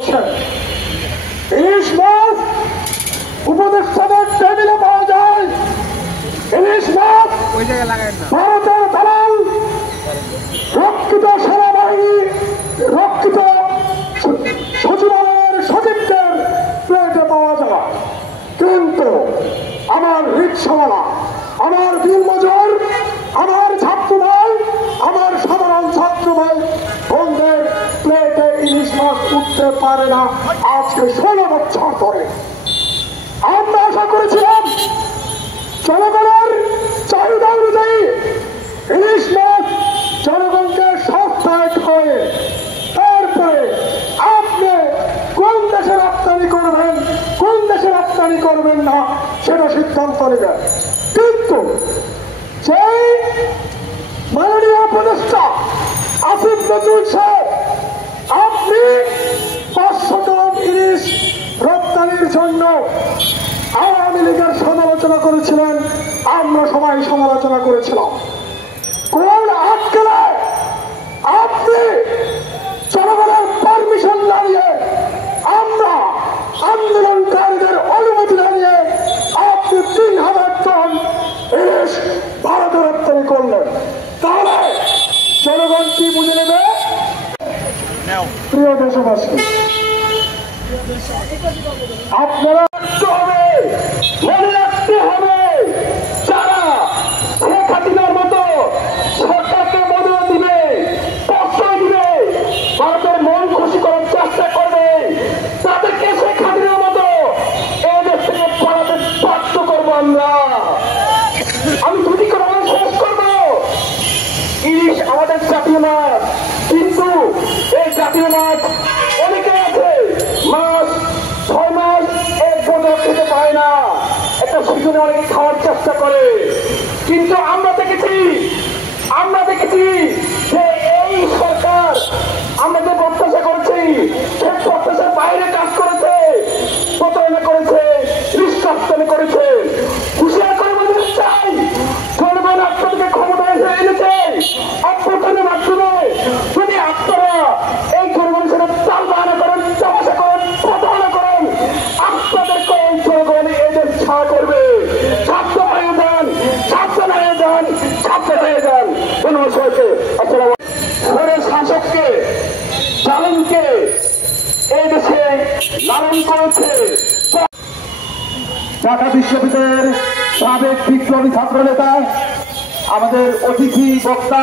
করছেন। ইলিশ মাছ উপদেষ্টাদের টেবিলে পাওয়া যায়, ইলিশ মাছ ভারতের দালাল রক্ষিত সেনাবাহিনী, রক্ষিত সচিবালয়ের সচিবদের প্লেটে পাওয়া যায়। কিন্তু আমার রিক্সাওয়ালা, আমার দিনমজুর, আমার ছাত্র ভাই, আমার সাধারণ ছাত্র ভাই বন্ধের প্লেটে ইলিশ মাছ উঠতে পারে না আজকে 16 বছর ধরে। আমরা আশা করেছিলাম জনগণের চাহিদা অনুযায়ী ইলিশ মাছ জনগণকে সস্তায় খাওয়ে তারপরে আপনি কোন দেশে রপ্তানি করবেন, কোন দেশে রপ্তানি করবেন না সেটা সিদ্ধান্ত নেবেন। কিন্তু সেই মাননীয় উপদেষ্টা আসিফ নজরুল সাহেব, আপনি 500 টন ইলিশ রপ্তানির জন্য আওয়ামী লীগের সমালোচনা করেছিলেন, আমরা সবাই সমালোচনা করেছিলাম। কোন আটকেলে আপনি জনগণের পারমিশন না নিয়ে, আমরা আন্দোলনকারীদের অনুমতি না নিয়ে আপনি 3000 টন ইলিশ ভারতে রপ্তানি করলেন? তাহলে জনগণ কি বুঝে নেবে? প্রিয় দেশবাসী, আপনারা মনে রাখতে হবে, যারা শেখ হাসিনার মতো সরকারকে মদত দিবে, প্রশ্রয় দিবে, ভারতের মন খুশি করার চেষ্টা করবে, তাদেরকে শেখ হাসিনার মতো এই দেশ থেকে পালাতে বাধ্য করবো আমরা। আমি দুটি করে শেষ করবো। ইলিশ আমাদের জাতীয় মাছ, কিন্তু এই জাতীয় মাছ অনেকে আছে মাছ 6 মাস 1 বছর খেতে পায় না, একটা সিজনে অনেকে খাওয়ার চেষ্টা করে। কিন্তু আমরা দেখেছি যে এই সরকার আমরা যে প্রত্যাশা করছি সেই প্রত্যাশার বাইরে কাজ করেছে, প্রতারণা করেছে, নিষ্কাশন করেছে। হুঁশিয়ার করে বলতে চাই, জনগণ আপনাদেরকে ক্ষমতায় এনেছে অভ্যুত্থানের মাধ্যমে। যদি আপনারা এই জনগণের সাথে চাল বাহানা করেন, চাষা করেন, প্রতারণা করেন, আপনাদেরকে এই জনগণ এদের ছাড় করবে। ছাত্র হয়ে যান, ছাত্র হয়ে যান, ছাত্র হয়ে যান। ধন্যবাদ সবাইকে। আসসালাম। শাসককে, জালেমকে এই দেশে লালন করেছে। ঢাকা বিশ্ববিদ্যালয়ের সাবেক বিপ্লবী ছাত্র নেতা, আমাদের অতিথি বক্তা